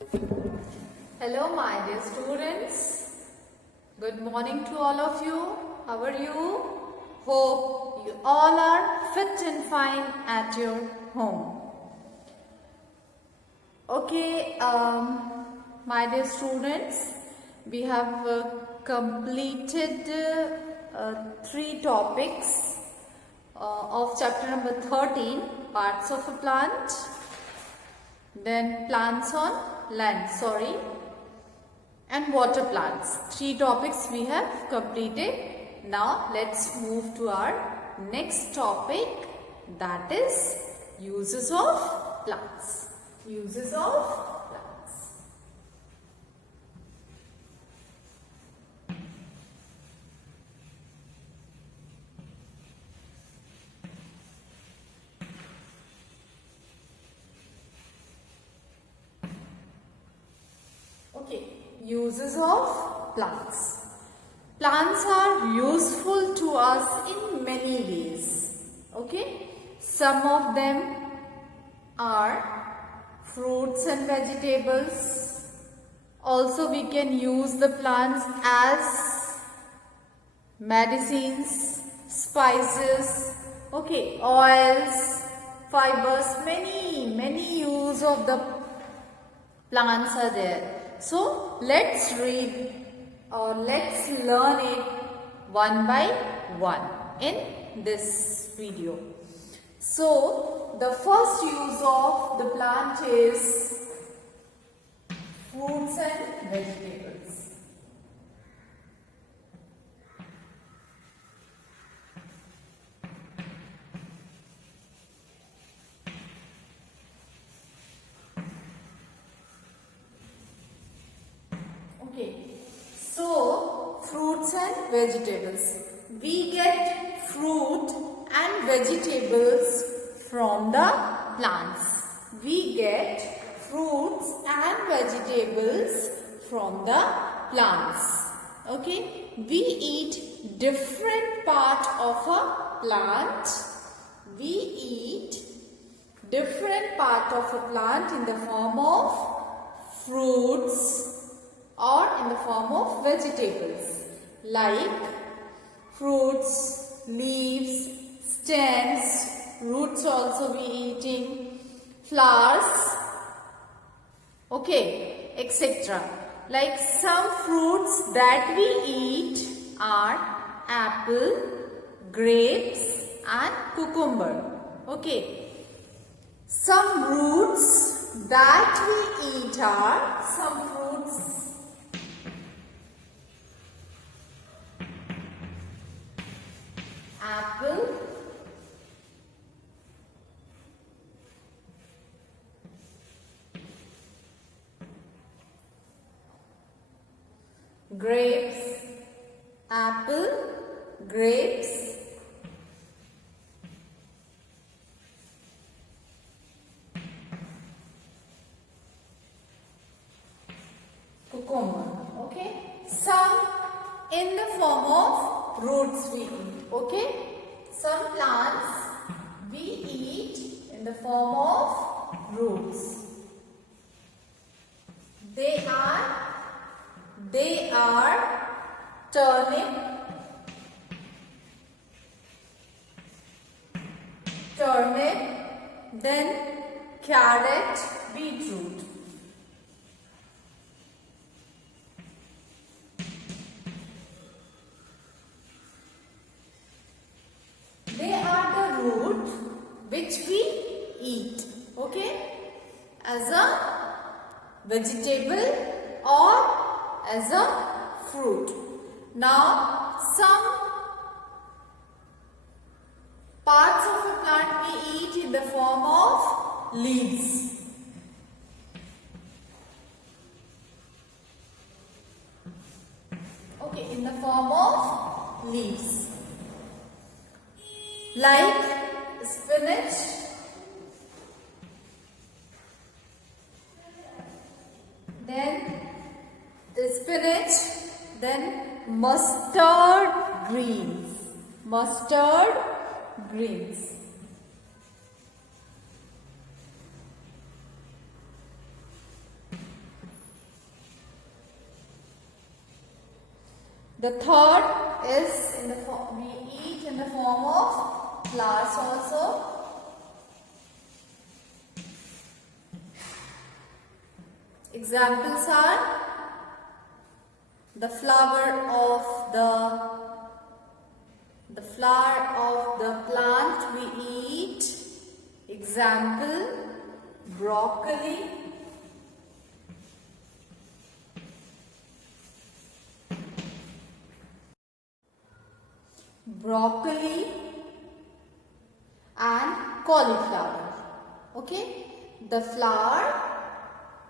Hello, my dear students. Good morning to all of you. How are you? Hope you all are fit and fine at your home. Okay, my dear students, we have completed 3 topics of chapter number 13, parts of a plant, then plants on land, and water plants. 3 topics we have completed. Now let's move to our next topic, that is uses of plants. Uses of plants. Okay, uses of plants. Plants are useful to us in many ways. Okay, some of them are fruits and vegetables. Also, we can use the plants as medicines, spices, okay, oils, fibers. Many use of the plants are there. So let's read or let's learn it one by one in this video. So the first use of the plant is fruits and vegetables. Okay, so fruits and vegetables. We get fruit and vegetables from the plants. We get fruits and vegetables from the plants. Okay, we eat different part of a plant. We eat different part of a plant in the form of fruits or in the form of vegetables, like fruits, leaves, stems, roots also we eating, flowers, okay, etc. Like some fruits that we eat are apple, grapes and cucumber. Okay. Some roots that we eat are some fruits apple, grapes, apple, grapes, cucumber. Okay, some in the form of roots we eat. Okay, some plants we eat in the form of roots. They are turnip, then carrot, beetroot. They are the root which we eat, okay, as a vegetable or as a fruit. Now, some parts of a plant we eat in the form of leaves. Okay, in the form of leaves. Like spinach, then mustard greens. The third is in the form, we eat in the form of flowers also. Examples are the flower of the plant we eat. Example, broccoli. Broccoli and cauliflower. Okay, the flower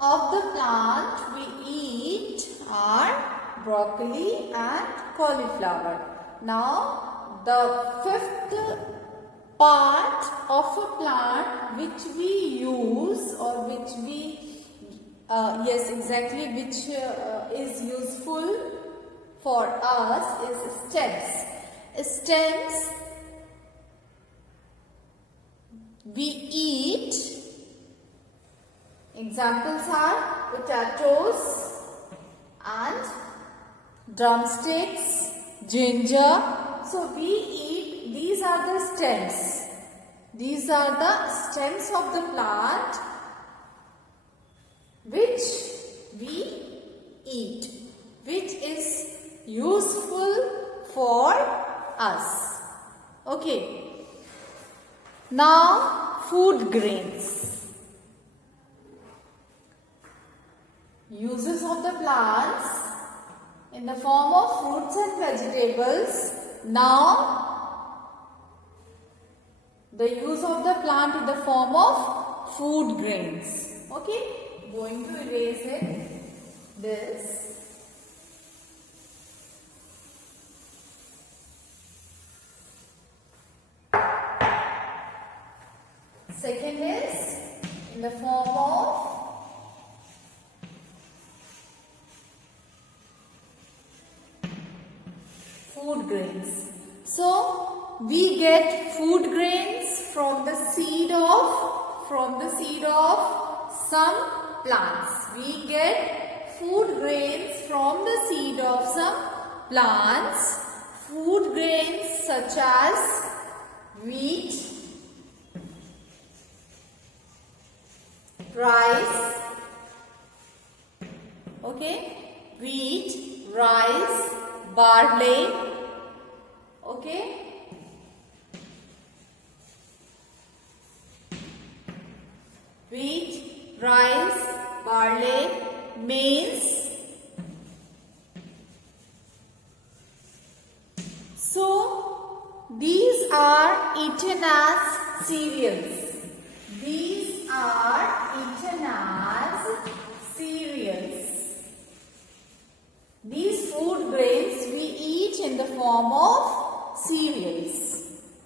of the plant we eat are broccoli and cauliflower. Now, the fifth part of a plant which we use or which we which is useful for us is stems. Stems we eat. Examples are potatoes and drumsticks, ginger. So we eat, these are the stems. These are the stems of the plant which we eat, which is useful for us. Okay. Now, food grains. Uses of the plants in the form of fruits and vegetables. Now, the use of the plant in the form of food grains. Okay, going to erase it. This. Second is in the form of food grains. So we get food grains from the seed of some plants. We get food grains from the seed of some plants. Food grains such as wheat, rice, okay, wheat, rice, barley, okay, wheat, rice, barley, maize. So these are eaten as cereals. These are eaten as cereals. These food grains we eat in the form of cereals.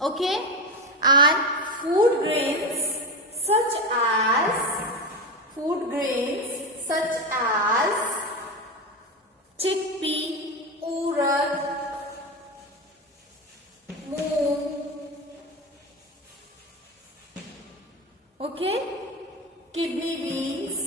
Okay? And food grains such as chickpea, urad, moong, okay, kidney beans,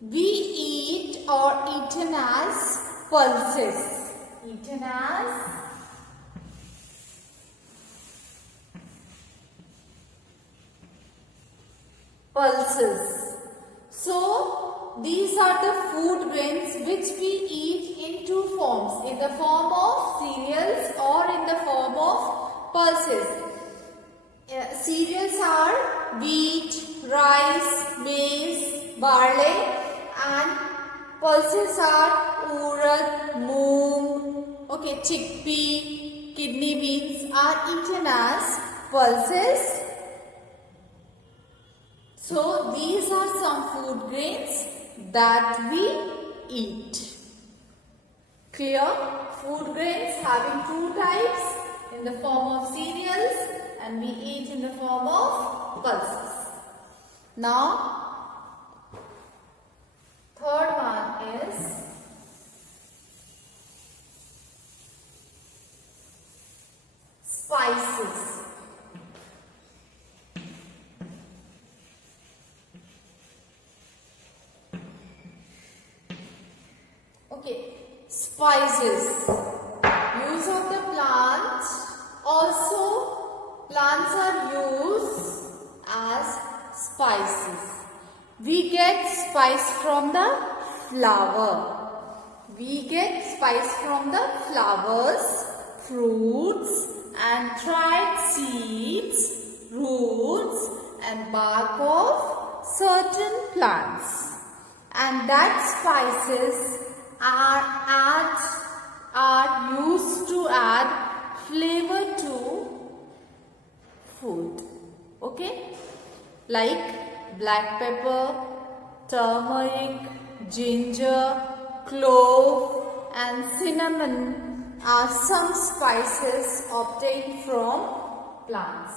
we eat or eaten as pulses. Eaten as pulses. So these are the food grains which we eat in two forms, in the form of cereals or in the form of pulses. Cereals are wheat, rice, maize, barley, and pulses are urad, moong, okay, chickpea, kidney beans are eaten as pulses. So these are some food grains that we eat. Clear? Food grains having two types, in the form of cereals and we eat in the form of pulses. Now, third one is spices. spices. Use of the plant. Also, plants are used as spices. We get spice from the flower. We get spice from the flowers, fruits and dried seeds, roots and bark of certain plants. And that spices are used to add flavor to food. Okay? Like black pepper, turmeric, ginger, clove and cinnamon are some spices obtained from plants.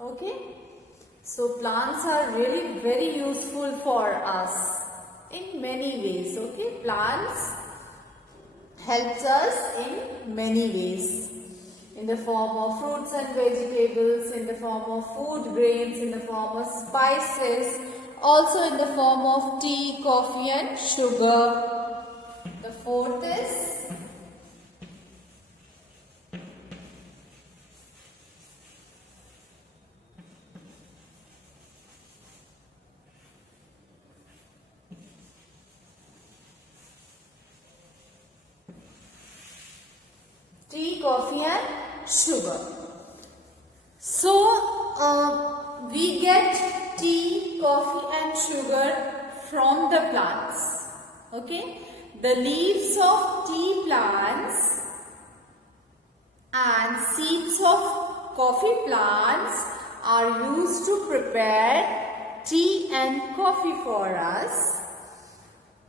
Okay? So plants are really very useful for us in many ways. Okay? Plants helps us in many ways. In the form of fruits and vegetables, in the form of food grains, in the form of spices, also in the form of tea, coffee and sugar. The fourth is tea, coffee and sugar. So, we get tea, coffee and sugar from the plants. Okay? The leaves of tea plants and seeds of coffee plants are used to prepare tea and coffee for us.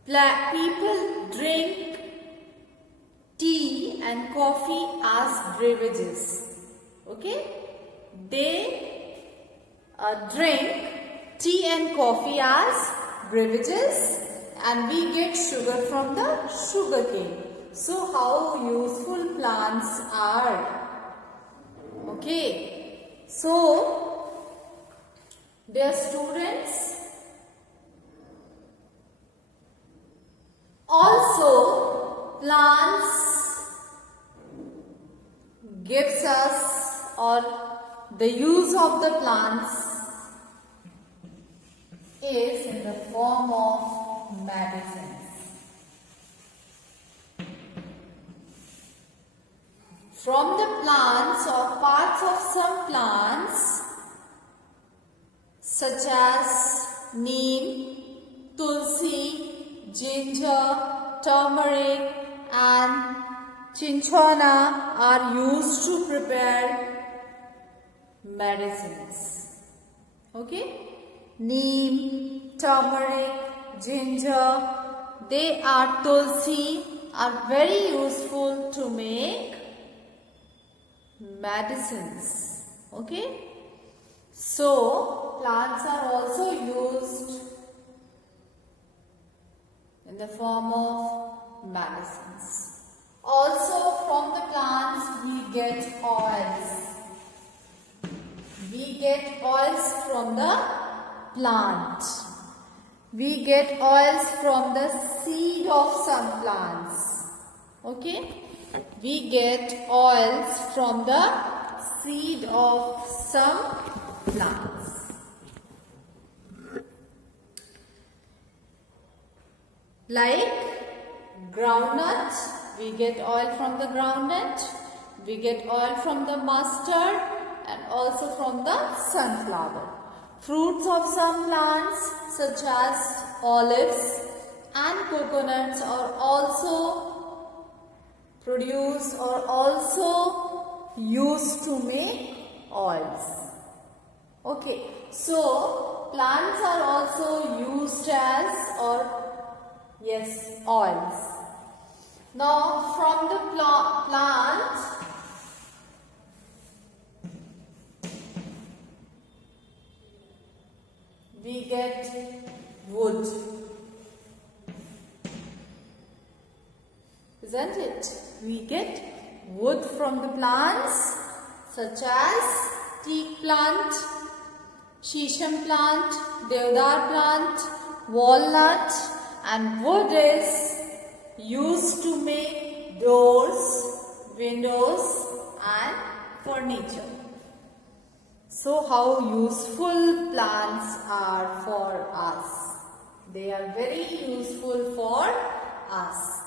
People drink tea and coffee as beverages. Okay? They drink tea and coffee as beverages and we get sugar from the sugar cane. So how useful plants are. Okay? So, dear students, also plants gives us, or the use of the plants is in the form of medicines. From the plants or parts of some plants such as neem, tulsi, ginger, turmeric and cinchona are used to prepare medicines. Okay? Neem, turmeric, ginger, they are tulsi, are very useful to make medicines. Okay? So, plants are also used in the form of medicines. Also from the plants we get oils. We get oils from the plant. We get oils from the seed of some plants. Okay? We get oils from the seed of some plants. Like groundnut, we get oil from the groundnut, we get oil from the mustard and also from the sunflower. Fruits of some plants such as olives and coconuts are also produced or also used to make oils. Okay, so plants are also used as oils. Now from the plant we get wood. Isn't it? We get wood from the plants such as teak plant, shisham plant, deodar plant, walnut, and wood is used to make doors, windows and furniture. So how useful plants are for us. They are very useful for us.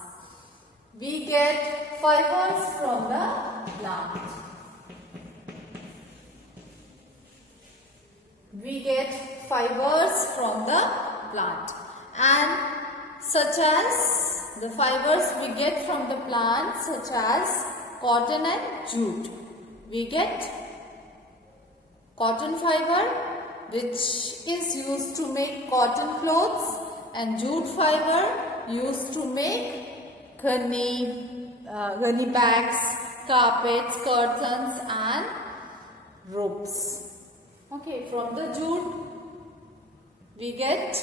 We get fibers from the plant. We get fibers from the plant, and such as the fibers we get from the plant, such as cotton and jute. We get cotton fiber, which is used to make cotton clothes, and jute fiber used to make gunny bags, carpets, curtains and ropes. Okay, from the jute we get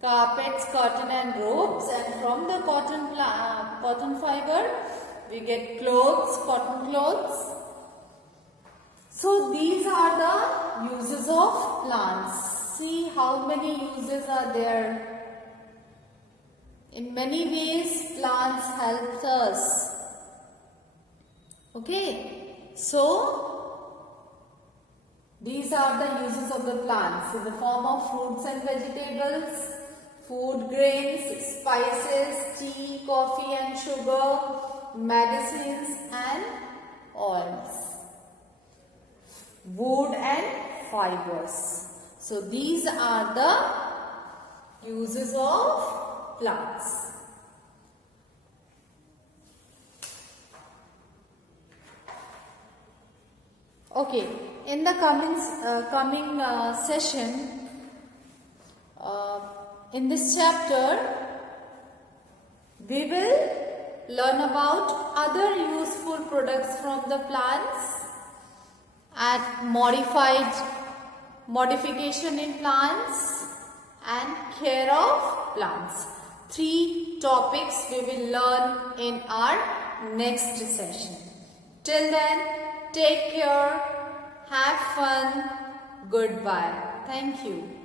carpets, cotton and ropes, and from the cotton fiber we get clothes, cotton clothes. So these are the uses of plants. See how many uses are there. In many ways plants help us. Okay, so these are the uses of the plants in the form of fruits and vegetables, food grains, spices, tea, coffee and sugar, medicines and oils, wood and fibers. So these are the uses of plants. Okay, in the coming session, in this chapter, we will learn about other useful products from the plants and modification in plants and care of plants. 3 topics we will learn in our next session. Till then, take care, have fun, goodbye. Thank you.